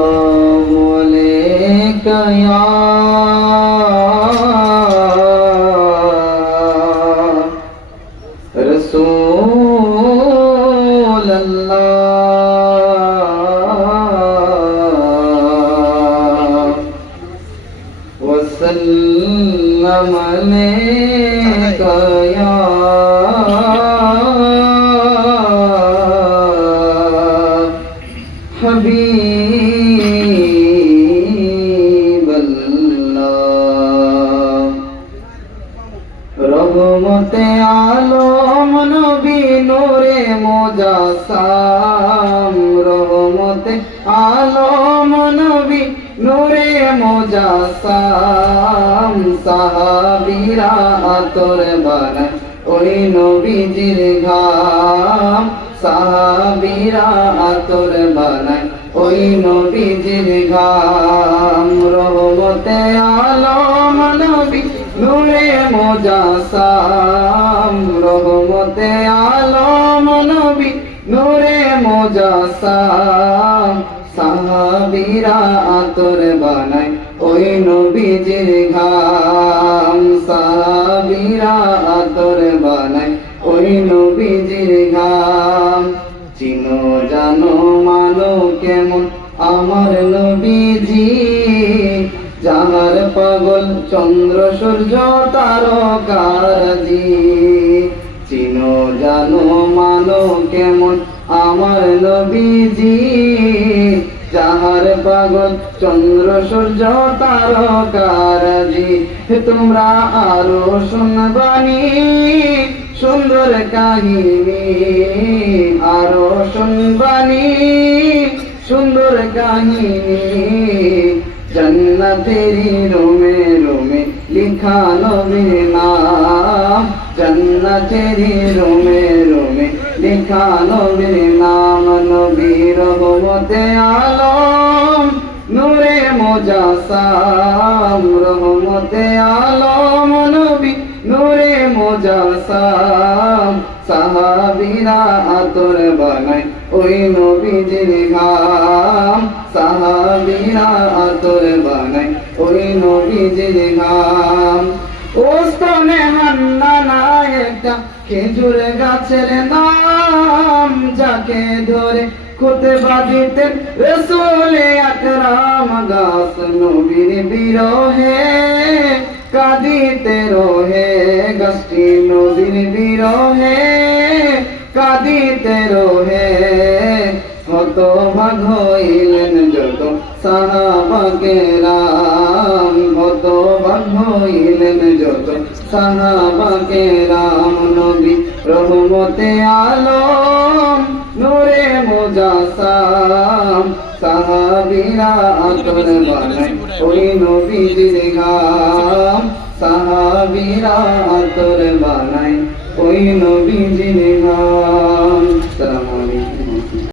السلام عليك يا رسول الله وسلم عليك يا রহমতে আলম নবী নূরে মোজাসাম। রহমতে আলম নবী নূরে মোজাসাম। সাহাবীরা আতর বানায় ওই নবীজির ঘাম। সাহাবীরা আতর বানায় ওই নবীজির ঘাম। রহমতে আলম নবী নূরে মোজাসাম রহমতে আলম নবী নূরে মোজাসাম সাহাবীরা আতর বানায় ওই নবীজির ঘাম। সাহাবীরা আতর বানায় ওই নবীজির ঘাম। চিনো জানো মানো কেমন আমার নবীজি। পাগল চন্দ্র সূর্য তারকাজি চিনো, জানো, মানো কেমন আমার নবীজি। যাহার পাগল চন্দ্র সূর্য তারকারাজি, তোমরা আরও শুনবানি সুন্দর কাহিনী, আরও শুনবানি সুন্দর কাহিনী। জন্নতেরি রোমে রোমে লিখা নাম জন্নতেরি রোমে রোমে লিখা নবীর নাম নবীর রহমতে আলম, নূরে মোজাসাম। রহমতে আলম, নবী নূরে মোজাসাম। সাহাবীরা আতর বানায় ওই নবীজির ঘাম সাহাবীরা আতর বানায় ওই নবীজির ঘাম ওস্তনে হান্না না একটা খেজুর গাছের নাম, যাকে ধরে খুতে বাদিতেন রসুলে আকরাম গাছ নবীর বিরহে, কাঁদিতে রহে গাছটি নদীর বিরহে কাঁদিতে রহে। ভাগ হইলেন যত সাহাবাকে রাম হত ভাগ হইলেন যত সাহাবাকে রাম। নবী রহমতে আলম, নূরে মোজাসাম, সাহাবীরা আতর বানায় ওই নবীজির ঘাম সাহাবীরা আতর বানায় ওই নবীজির ঘাম সালাম